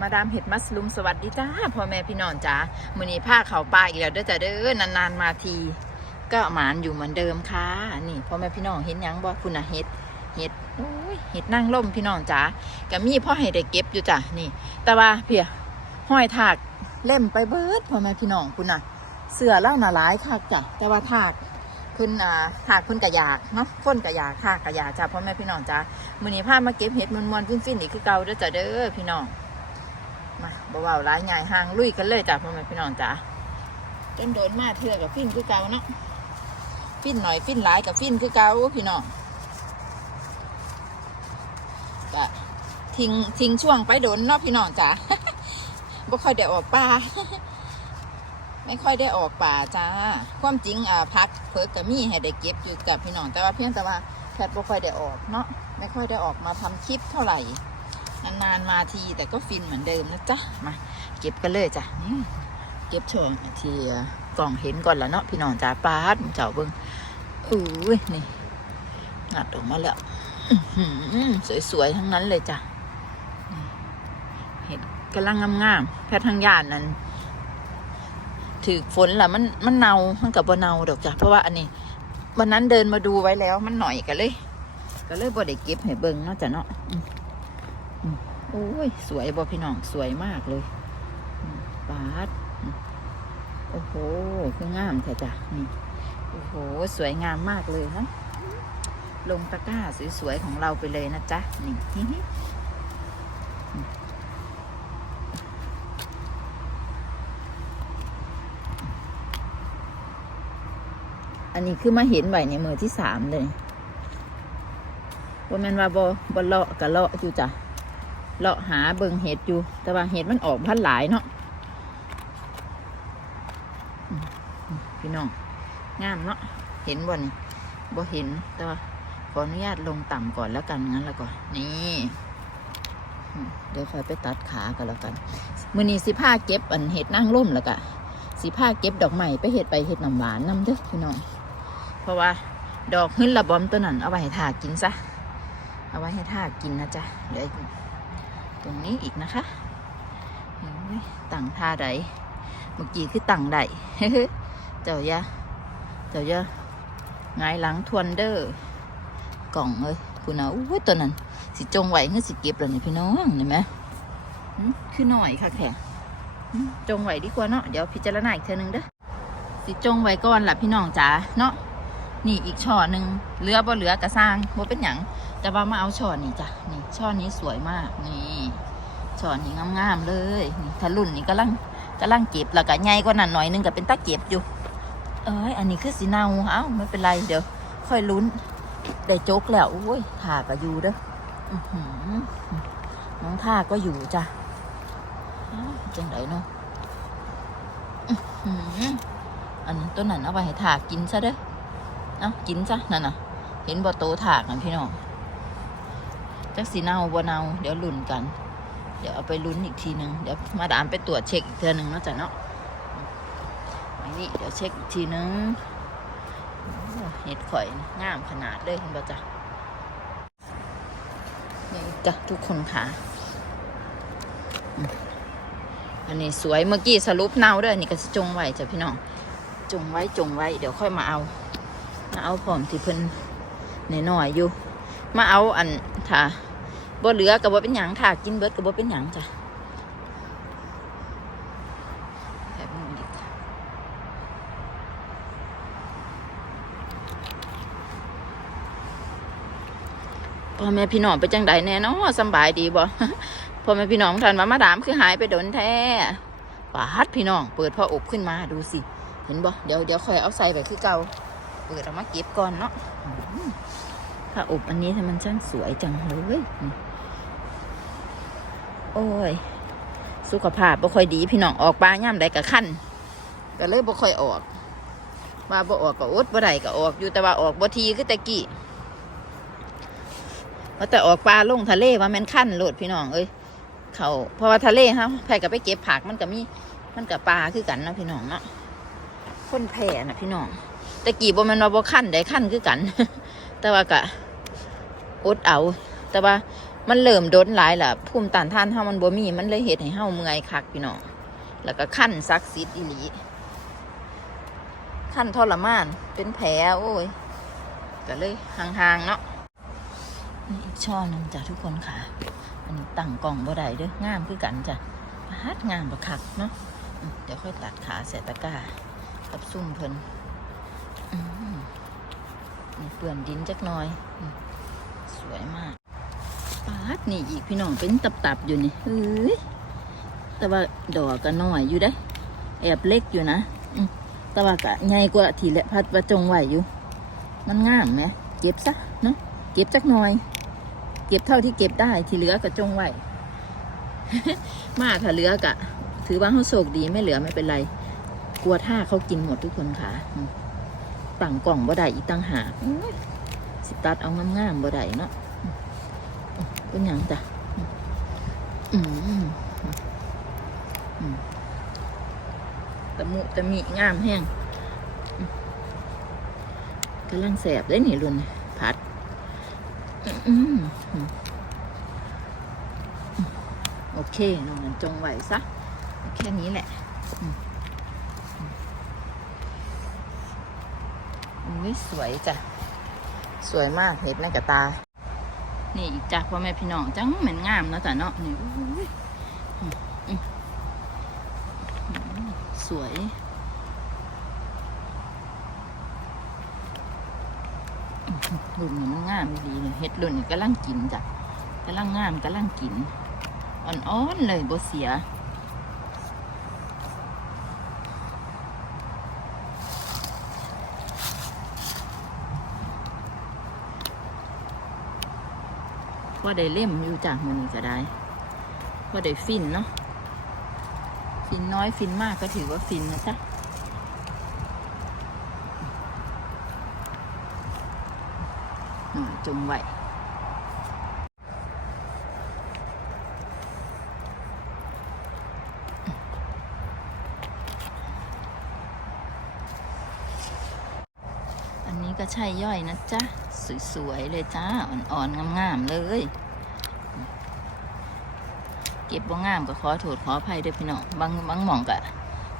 มาดามเห็ดมัสลุมสวัสดีจ้าพ่อแม่พี่น้องจ้ามือนี้ผ้าเขาปลาอีกแล้วเด้อจ้าเด้อนานๆมาที ก็หมานอยู่เหมือนเดิมค่ะนี่พ่อแม่พี่น้องเห็นยังบ่คุณน่ะเห็ดเห็ดโอ้ยเห็ดนั่งล่มพี่น้องจ้าก็มีพ่อให้ได้เก็บอยู่จ้ะนี่ แต่ว่าเพียห้อยถากเล่มไปเบิดพ่อแม่พี่น้องคุณน่ะเสือเล่าหนาหลายคักจ้ะแต่ว่าถากขึ้นอ่าถากขึ้นกระยากเนาะพ้นกระยากถากกระยากจ้ะพ่อแม่พี่น้องจ้ามือนี้พามาเก็บเห็ดมวนๆฟินๆอีกคือเก่าเด้อจ้ะเด้อพี่น้อง มาบ่เบาร้ายใหญ่ห่างลุยกันเลยจ้ะพ่อแม่พี่น้องจ้ะจนโดนมาเถื่อกับฟินคือเก่าเนาะฟินหน่อยฟินหลายกับฟินคือเก่าพี่น้องก็ทิ้งทิ้งช่วงไปโดนเนาะพี่น้องจ้ะบ่ค่อยได้ออกป่าไม่ค่อยได้ออกป่าจ้า ความจริงอ่าพักเพิกกับมีให้ได้เก็บอยู่กับพี่น้องแต่ว่าเพียงแต่ว่าแพทย์บ่ค่อยได้ออกเนาะไม่ค่อยได้ออกมาทำคลิปเท่าไหร่ นานๆมาทีแต่ก็ฟินเหมือนเดิมนะจ๊ะ มา เก็บกันเลยจ้ะเก็บช่วงที่กล่องเห็นก่อนแล้วเนาะพี่น้องจ๋าปาดเจ้าเบิ้งอุ้ยนี่งัดออกมาแล้วสวยๆทั้งนั้นเลยจ้ะเห็ดกำลังงามๆแค่ทางยานนั้นถือฝนละมันมันเนามันกับบ่เนาดอกจ้ะเพราะว่าอันนี้วันนั้นเดินมาดูไว้แล้วมันหน่อยกันเลย ก็เลยบ่ได้เก็บให้เบิ่งเนาะจ้ะเนาะ โอ้ย สวยบอพี่น้องสวยมากเลยปาดโอ้โหคืองามแท้จ้ะนี่โอ้โห สวยงามมากเลยนะลงตะกร้าสวยๆของเราไปเลยนะจ๊ะนี่อันนี้คือมาเห็นไว้ในมือที่สามเลยว่าแมนว่าบอบเลาะกะเลาะอยู่จ้ะ เลาะหาเบิงเห็ดอยู่ แต่ว่าเห็ดมันออกพันหลายเนาะพี่น้องงามเนาะเห็นบ่นี่บ่เห็นแต่ว่าขออนุญาตลงต่ำก่อนแล้วกันงั้นแล้วก่อนนี่เดี๋ยวค่อยไปตัดขากันแล้วกันมือนี้สิผ้าเก็บอันเห็ดนั่งร่มแล้วกะสิผ้าเก็บดอกไม้ไปเห็ดไปเห็ดน้ำหวานน้ำเด้อพี่น้องเพราะว่าดอกหึ้นระบอมตัวนั้นเอาไว้ให้ทากินซะเอาไว้ให้ทากินนะจ๊ะเดี๋ยว ตรงนี้อีกนะคะตั้งท่าใดเมื่อกี้คือตั้งใดเจ้ายะเจ้ายะไงายหลังทวนเดอร์กล่องเอ้ยคุณเอาอุ้ยตัวนั้น สิจงไหวเงือสิเก็บแล้วนี่พี่น้องเห็นไหมคือหน่อยค่ะแขกจงไหวดีกว่าเนาะเดี๋ยวพิจารณาอีกเทอนึงเด้อสิจงไหวก่อนล่ะพี่น้องจ๋าเนาะนี่อีกช่อหนึ่งเหลือบ่เหลือกระสร้างบ่เป็นหยัง แต่ว่ามาเอาช่อนี้จ้ะนี่ช่อนี้สวยมากนี่ช่อนี้งามๆเลยนี่ถ้ารุ่นนี้กำลังกำลังเก็บแล้วก็ใหญ่กว่านั้นหน่อยนึงก็เป็นตะเก็บอยู่ เอ้ยอันนี้คือสีเนาเอ้าไม่เป็นไรเดี๋ยว ค่อยลุ้นได้โจกแล้วโอ้ยท่าก็อยู่เด้ออือหือน้องท่าก็อยู่จ้ะจังไดเนาะอื้อหืออันต้นนั้นเอาไปให้ถากกินซะเด้อ เอากินซะนั่นน่ะ เห็นบ่โตถากนะพี่น้อง จักสีเนาบ่เนาเดี๋ยวลุ้นกัน เดี๋ยวเอาไปลุ้นอีกทีหนึ่งเดี๋ยวมาดามไปตรวจเช็คอีกเทือหนึ่งนาะจ้ะเนาะอันนี้เดี๋ยวเช็คอีกทีหนึ่งเห็ดข่อยงามขนาดเลยเห็นบ่จ้ะนี่จ้ะทุกคนค่ะอันนี้สวยเมื่อกี้สรุปเนาเด้ออันนี้ก็จงไว้จ้ะพี่น้องจงไว้จงไว้เดี๋ยวค่อยมาเอามาเอาพร้อมที่เพิ่นหน่อยๆอยู่ มาเอาอันถ้า บ่เหลือกับบ่เป็นหยังถ้ากินเบิดกับบ่เป็นหยังจ้ะแบบนี้อีกพ่อแม่พี่น้องไปจังใดแน่นาะสบายดีบ่พ่อแม่พี่น้องท่านว่ามาดามคือหายไปโดนแท้ปาดพี่น้อง เปิดพ่ออบขึ้นมาดูสิ เห็นบ่เดี๋ยวเดี๋ยวคอยเอาใส่ไปคือเก่าเปิดเอามาเก็บก่อนเนาะอืมผ้าอบอันนี้ทำมมันช่างสวยจังเลยนี่ โอ้ย สุขภาพบ่ค่อยดีพี่น้องออกปลาย่ำใดกับขั้นก็เลยบ่ค่อยออกว่าบ่ออกก็อดบ่ได้ก็ออกอยู่แต่ว่าออกบ่ทีคือแต่กี้ว่าแต่ออกปลาลงทะเลว่าแม่นขั้นโหลดพี่น้องเอ้ยเขาเพราะว่าทะเลเฮาแพก็ไปเก็บผักมันก็มีมันกับปลาคือกันนะพี่น้องเนาะคนแผ่นะพี่น้องแต่กี้บ่แม่นว่าบ่ขั้นได้ขั้นคือกัน แต่ว่ากะอดเอา แต่ว่า มันเริ่มโดนหลายล่ะภูมิต้านทานเฮามันบ่มีมันเลยเฮ็ดให้เฮาเมื่อยคักพี่น้องแล้วก็ขั้นซักซิดอีหลีขั้นทรมาน เป็นแผลโอ้ยก็เลยห่างๆเนาะนี่อีกช่อหนึงจ้ะทุกคนค่ะ อันนี้ตั้งกล่องบ่ได้เด้องามคือกันจ้ะปาดงามบักคักเนาะเดี๋ยวค่อยตัดขาใส่ตะกากับซุ่มเพิ่นนี่เปื่อนดินจักหน่อย สวยมาก ปาดนี่อีกพี่น้องเป็นตับๆอยู่นี่เฮ้ยแต่ว่าดอกก็น้อยอยู่ได้แอบเล็กอยู่นะแต่ว่าก็ใหญ่กว่าที่และพัดประจงไหวอยู่ มันงามไหมเก็บซะเนาะเก็บจักหน่อย เก็บเท่าที่เก็บได้ที่เหลือก็จงไหวมากค่ะเหลือกะ ถือว่าเขาโชคดีไม่เหลือไม่เป็นไร กลัวท่าเขากินหมดทุกคนค่ะต่างกล่องบ่ได้อีกต่างหากสิตัดเอางามๆบ่ได้เนาะ เป็นหยังจ้ะอืมตะมุตะมิงามแห้งกำลังแสบเลยนี่รุ่นผัดโอเคน้องมันจงไหวซะ แค่นี้แหละอุ้ยสวยจ้ะ สวยมากเห็นในกระตา นี่อีกจ้ะพ่อแม่พี่น้องจังเหมือนงามเนาะแต่เนาะนี่อุ้ยอืมอืมอืมสวยรุ่นนี้มันงามดีเลยเฮ็ดรุ่นนี้กำลังกินจ้ะกำลังงามกำลังกิน อ่อนๆเลยบ่เสีย ว่าได้เล่มอยู่จากมันนี้ก็ได้ว่าได้ฟินเนาะฟินน้อยฟินมากก็ถือว่าฟินนะจ๊ะจงไว้ ก็ใช่ย่อยนะจ๊ะ สวยๆเลยจ้า อ่อนๆงามๆเลย เก็บบ่งามก็ขอโทษขออภัยด้วยพี่น้องบางบางหมองก็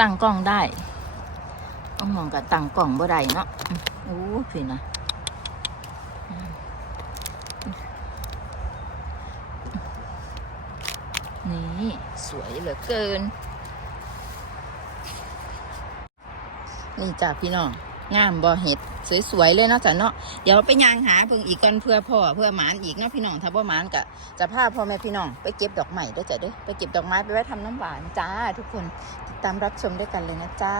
ตั้งกล้องได้บางหมองก็ตั้งกล้องบ่ได้เนาะโอ้พี่นะนี่สวยเหลือเกิน นี่จ้าพี่น้อง งามบ่เห็ดสวยๆเลยเนาะจ้ะเนาะเดี๋ยวไปย่างหาเพิ่งอีกก่อนเพื่อพ่อเพื่อหมานอีกเนาะพี่น้องถ้าบ่หมานก็จะพาพ่อแม่พี่น้องไปเก็บดอกไม้ด้อจ้ะเด้อไปเก็บดอกไม้ไปไว้ทำน้ำหวานจ้า ทุกคนติดตามรับชมด้วยกันเลยนะจ้า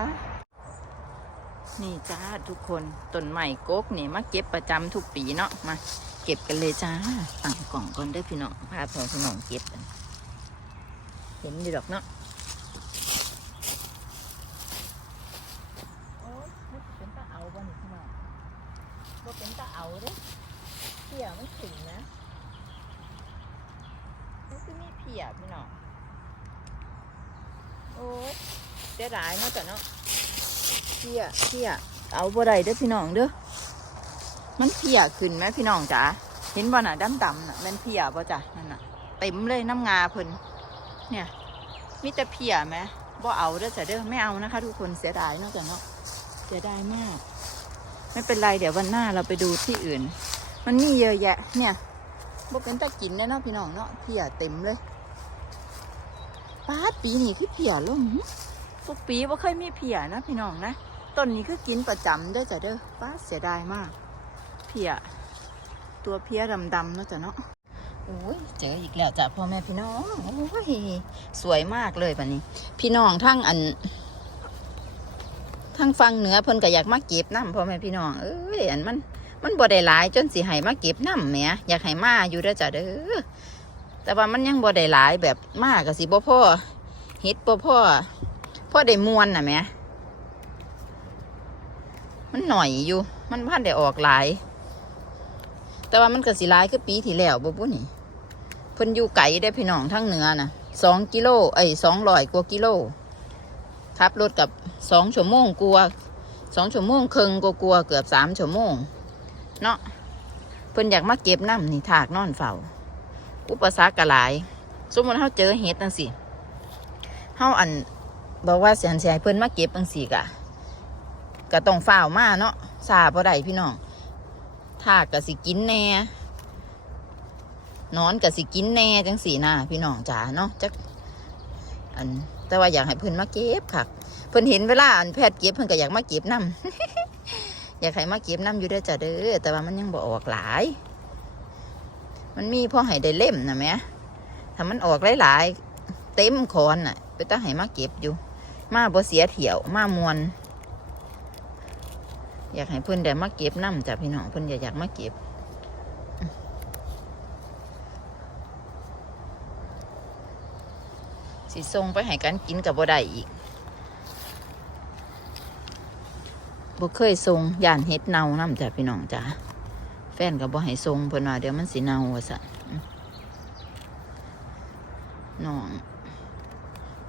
นี่จ้าทุกคนต้นไม้โกกนี่มาเก็บประจำทุกปีเนาะมา เก็บกันเลยจ้าตั้งกล่องก่อนเด้อพี่น้องพาพ่อพี่น้องเก็บกันเห็นอยู่ดอกเนาะ โอ้ยมันเป็นตาเอาบ่นี่พี่น้องบ่เป็นตาเอาเด้ียมันถึงนะมันคือมีเพียพี่น้องโอ้ยเสียดายเนาะจ้ะเนาะเพียเพียเอาบ่ได้เด้อพี่น้องเด้อมันเพียขึ้นไหมพี่น้องจ๋าเห็นบ่น่ะดำๆน่ะมันเพียบ่จ้ะนั่นน่ะเต็มเลยน้ำงาเพิ่นเนี่ยมีแต่เพียไหมบ่เอาเด้อจ้ะเด้อไม่เอานะคะ ทุกคนเสียดายเนาะจ้ะเนาะเสียดายมาก ไม่เป็นไรเดี๋ยววันหน้าเราไปดูที่อื่น มันมีเยอะแยะ เนี่ยบ่เป็นตะกินเนาะพี่น้องเนาะเพียเต็มเลยป้าปีนี้คือเพียลงทุกปีว่าเคยมีเพียนะพี่น้องนะต้นนี้คือกินประจำเด้อจ้ะเด้อป้าเสียดายมาก เพียตัวเพียดำๆเนาะจ้ะเนาะโอ้ยเจออีกแล้วจ้ะพ่อแม่พี่น้องโอ้ยสวยมากเลยแบบนี้ พี่น้องทั้งอันทางฟังเหนือเพิ่นก็อยากมาเก็บน้ำพ่อแม่พี่น้องเอ้ยอันมัน มันบ่ได้หลายจนสิให้มาเก็บน้ำแหมอยากให้มาอยู่เด้อจ้ะเด้อแต่ว่ามันยังบ่ได้หลายแบบมากก็สิบ่พ่อเฮ็ดบ่พ่อพ่อได้มวนน่ะแหมมันหน่อยอยู่ มันพันได้ออกหลาย แต่ว่ามันก็สิหลายคือปีที่แล้วบ่บุนี่เพิ่นอยู่ไกลได้พี่น้องทั้งเหนือน่ะสองกิโลเอ้ยสองร้อยกว่ากิโลขับรถกับสองชั่วโมงกลัวสองชั่วโมงครึ่งก็กลัวเกือบสามชั่วโมง เนาะเพิ่นอยากมาเก็บน้ำนี่ถากนอนเฝ้าอุปสรรคกหลาย สมมติเขาเจอเห็ดจังสิเขาอันบอกว่าเสียนเสียเพิ่นมาเก็บจังสิกะก็ต้องเฝ้ามาเนาะซาบ่ได้พี่น้องถากะสิกินแน่นอนกะสิกินแน่จังสีนะพี่น้องจ๋าเนาะจักอันแต่ว่าอยากให้เพิ่นมาเก็บค่ะ เพิ่นเห็นเวลาอันแพทย์เก็บเพิ่นก็อยากมาเก็บนํ อยากให้มาเก็บน้ำอยู่เด้จ้ะเด้อแต่ว่ามันยังบ่ออกหลาย มันมีพอให้ได้เล่มนะแม่ถ้ามันออกหลายๆเต็มคอนน่ะไปต้องให้มาเก็บอยู่ มาบ่เสียเถี่ยวมามวน อยากให้เพิ่อนได้มาเก็บน้ำจ้ะพี่น้องเพิ่นอยากอยากมาเก็บสิส่งไปให้กันกินกับบ่ได้อีก บ่เคยส่งย่านเฮ็ดเน่าน้ำจ้ะพี่น้องจ้ะแฟนก็บ่ให้ส่งเพิ่นว่าเดี๋ยวมันสิเน่าว่าซั่นน้อง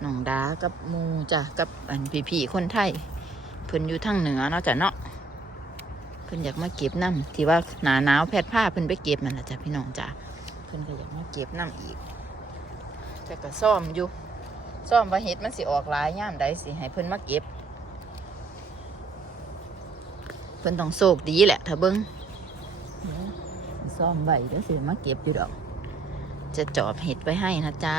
น้องดากับมูจ้ะกับอันพี่ๆคนไทยเพิ่นอยู่ทางเหนือเนาะจ้ะเนาะเพิ่นอยากมาเก็บน้ำที่ว่าหนาหนาวแพทผ้าเพิ่นไปเก็บมันละจ้ะพี่น้องจ้ะเพิ่นก็อยากมาเก็บน้ำอีกแต่ก็ซ่อมอยู่ซ่อมว่าเห็ดมันสิออกหลายย่ามใดสิให้เพิ่นมาเก็บ เพิ่นต้องโศกดีแหละถ้าเบิ้งซ่อมใบเดี๋ยวสิมาเก็บอยู่ดอก จะจอบเห็ดไปให้นะจ๊ะ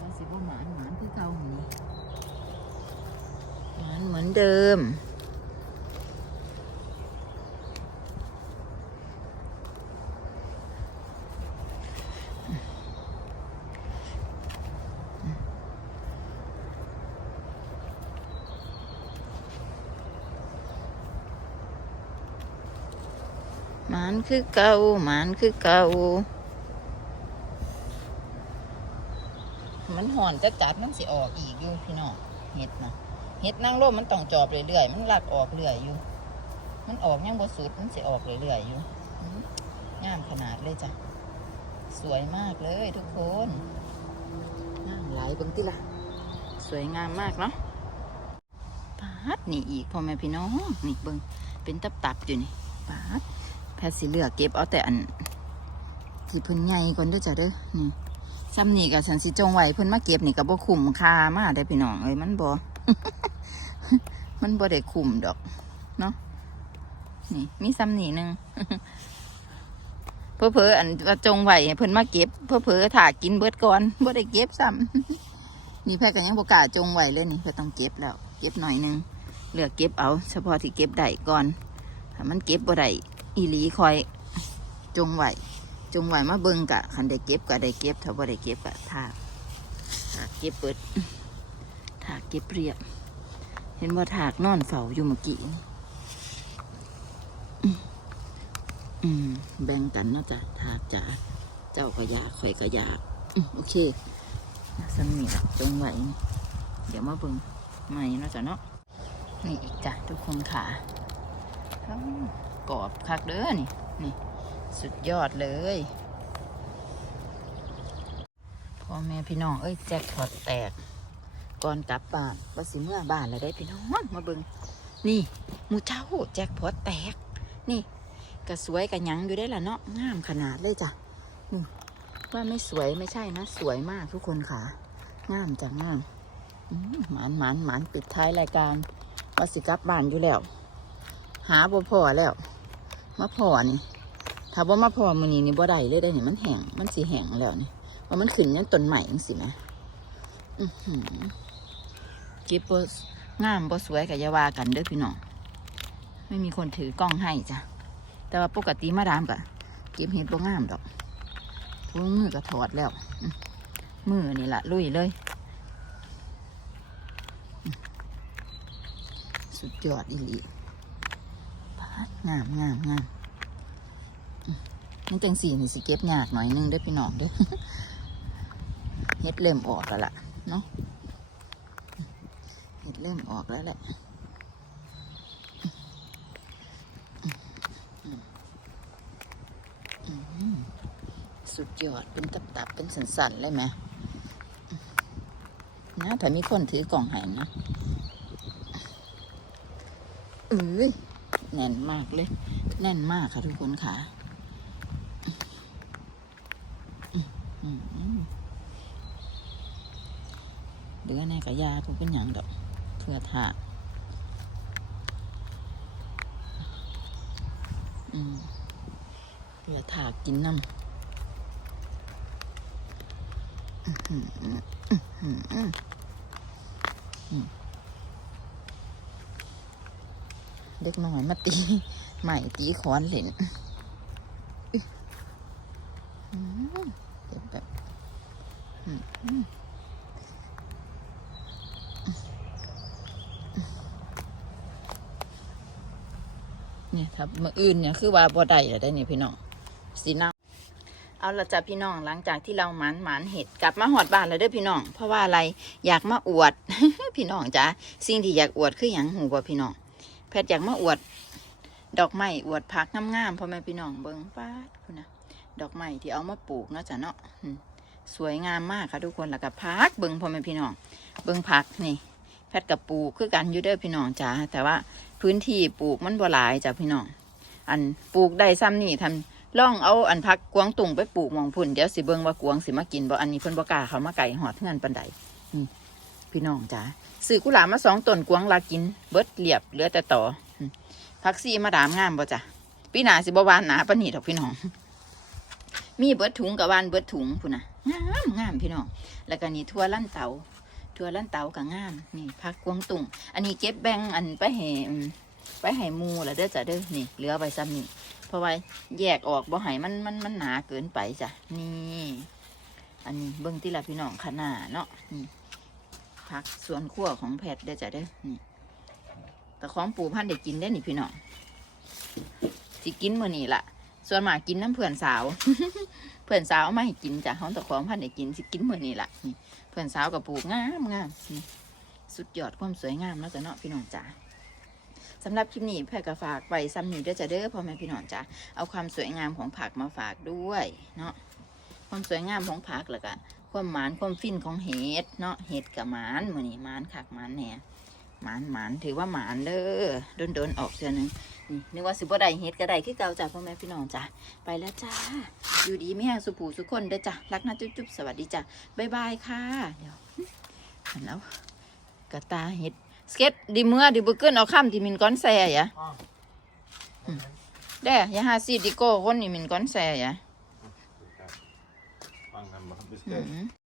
ว่าสิบ่หมานหมานคือเก่าหนิหมานเหมือนเดิมานคือเก่าหมานคือเก่ามันห่อนจะจัดมันสิออกอีกอยู่พี่น้องเห็ดนะเห็ดนางร่มมันต้องจอบเรื่อยๆมันหลักออกเรื่อยอยู่ มันออกยังบสุดมันสิออกเรื่อยๆอยู่งามขนาดเลยจ้ะสวยมากเลยทุกคนงามหลายเบิ่งติล่ะสวยงามมากเนาะปาดนี่อีกพ่อแม่พี่น้องนี่เบิ่งเป็นตับๆอยู่นี่ปาด แพทย์สิเลือเก็บเอาแต่อันที่เพิ่นใหญ่ก่อนด้อจ้ะเด้อนี่ซ้ำนี่กับฉันสิจงไว้เพิ่นมาเก็บนี่ก็บ่คุ้มค่ามาได้พี่น้องเอ้ยมันบ่มันบ่ได้คุ้มดอก เนาะนี่ มีซ้ำนี่หนึ่งเพอเพออันว่าจงไว้ให้เพิ่นมาเก็บ เพอเพอถากินเบิดก่อนบ่ได้เก็บซ้ำนี่แพทย์ก็ยังบ่กล้าจงไว้เลยนี่แพทย์ต้องเก็บแล้ว เก็บหน่อยหนึงเลือเก็บเอา เฉพาะที่เก็บได้ก่อนถ้ามันเก็บบ่ได้ อีหลีคอย จงไหวจงไหวมาเบิ่งกะคันได้เก็บก็ได้เก็บถ้าบ่ได้เก็บก็ถากถากเก็บเปิดถากเก็บเรียบ เห็นว่าถากนอนเฝ้าอยู่เมื่อกี้อืมแบ่งกันเนาะจ้ะถากจ้าเจ้าก็ยากข่อยก็ยากโอเคสันนี่ละจงไหวเดี๋ยวมาเบิ่งใหม่เนาะจ้ะเนาะนี่อีกจ้ะทุกคนค่ะ กรอบคักเด้อนี่นี่ สุดยอดเลยพ่อแม่พี่น้องเอ้ยแจ็คพอตแตก ก่อนกลับบ้านว่าสิเมื่อบ้านแล้วได้พี่น้องมาเบิงนี่มูเจ้าแจ็คพอตแตก นี่กระสวยกระยังอยู่ได้ละเนาะงามขนาดเลยจ้ะนี่ว่าไม่สวยไม่ใช่นะ สวยมากทุกคนค่ะงามจ้ะงามอืมหมานหมานหมานปิดท้ายรายการว่าสิกลับบ้านอยู่แล้ว หาบ่พอแล้ว มาพอนี่ถ้าบ่ามาพอมือนี้นี่บ่ได้เลยได้เนี่มันแห้งมันสิแห้งแล้วนี่ว่ามันขึ้นยังต้นใหม่จังซี่แหมอื้อหือเก็บบ่งามบ่สวยก็อย่าวากันเด้อพี่น้องไม่มีคนถือกล้องให้จ้ะแต่ว่าปกติมาดามก็เก็บเห็ดบ่งามดอกทุกมือก็ถอดแล้วมือนี่ละลุยเลย สุดยอดอีหลี งามงามงามนี่จังสีนี่สิเก็บยากหน่อยนึงเด้พี่น้องเด้เฮ็ดเริ่มออกแล้วล่ะเนาะเฮ็ดเริ่มออกแล้วแหละสุดยอดเป็นตับๆเป็นสันๆเลยไหมนะถ้ามีคนถือกล่องให้นะเอ้ย แน่นมากเลย แน่นมากค่ะทุกคนค่ะเหลือในกระยาทุกเป็นอย่างดอกเพื่อถากอืมเพื่อถากินน้ำอื้อหืออื้อหืออื้ออืม เด็กน้อยมาตีใหม่ตีขอนเหล่นอื้อหือเจ็บแบบเนี่ยถ้ามื่ออื่นเนี่ยคือว่าบ่ได้แล้วได้เนี่ยพี่น้องสีน้ำเอาละจ้ะพี่น้องหลังจากที่เราหมานหมานเห็ดกลับมาหอดบ้านแล้วเด้อพี่น้อง เพราะว่าอะไรอยากมาอวด พี่น้องจ้ะสิ่งที่อยากอวดคืออย่างหูบ่พี่น้อง แพทย์อยากมาอวด ดอกไม้อวดพักงามๆพ่อแม่พี่น้องเบิ้งป้าคุณนะดอกไม้ที่เอามาปลูกเนาะจ้ะเนาะสวยงามมากค่ะทุกคนแล้วก็พักเบิ้งพ่อแม่พี่น้อง เบิ้งพักนี่ แพทย์กับปลูกคือกันอยู่เด้อพี่น้องจ้าแต่ว่าพื้นที่ปลูกมันบ่หลายจ้ะพี่น้อง อันปลูกได้ซ้ำนี่ทำล่องเอาอันพักกวางตุ่งไปปลูกมองพุ่นเดี๋ยวสิเบิ่งว่ากวางสิมากินบ่อันนี้เพิ่นบ่กล้าเขามาไก่หอดเงินปันใดนี่ พี่น้องจ้าซื้อกุหลาบมาสองต้นกวางลากิน เบิดเรียบเหลือแต่ต่ออืมผักซีมาดามงามบ่จ้ะปีหนาสิบวานหนาปนนี้ดอกพี่น้อง มีเบิดถุงกับวานเบิดถุงพุ่นนะงามงามพี่น้อง แล้วก็นี่ทั่วลั่นเตาถั่วลั่นเตากับงามนี่พักกวางตุ่งอันนี้เก็บแบงอันไปให้อืมไปให้หมูแล้วเด้อจ้ะเด้อนี่เหลือไว้ซ้ำนี่เพราะว่าแยกออกบ่ให้มันมันมันหนาเกินไปจ้ะนี่ อันนี้เบิ้งที่ละพี่น้องขนาดเนาะนี่ พักส่วนขั้วของแพทย์เด้จ้ะเด้อนี่ แต่ของปูพันธุ์ได้กินได้นี่พี่น้องสิกินมื้อนี้ล่ะ ส่วนมากกินน้ำเพื่อนสาว เพื่อนสาวเอามาให้กินจ้ะของแต่ของพันธุ์ได้กินสิกินมื้อนี้ล่ะนี่เพื่อนสาวกับปลูกงามงามนี่สุดยอดความสวยงามแล้วจ้ะเนาะพี่น้องจ๋าสำหรับคลิปนี้แพรก็ฝากไว้ซ้ำนี้ด้วยจ้ะเด้อพ่อแม่พี่น้องจ๋าเอาความสวยงามของผักมาฝากด้วยเนาะความสวยงามของผักแล้วก็ ความหมานความฟินของเห็ดเนาะเห็ดกับหมานมือนี่หมานคักหมานแหน่หมานหมานถือว่าหมานเด้อโดนโดนๆออกเทื่อนึงนี่นึกว่าสิบ่ได้เห็ดก็ได้คือเก่าจ้ะพ่อแม่พี่น้องจ้ะไปแล้วจ้า อยู่ดีไม่แห้งสุผูสุขคนเด้อจ้ะรักนะจุ๊บๆสวัสดีจ้ะบายบายค่ะ เดี๋ยวหันแล้วกระตาเห็ดสเก็ตดีเมื่อดีบุกเกินเอาข้ามที่มินก้อนแซ่ยะเด้อยาหาซีดิโก้คนนี่มินก้อนแซ่ยะ Mm -hmm.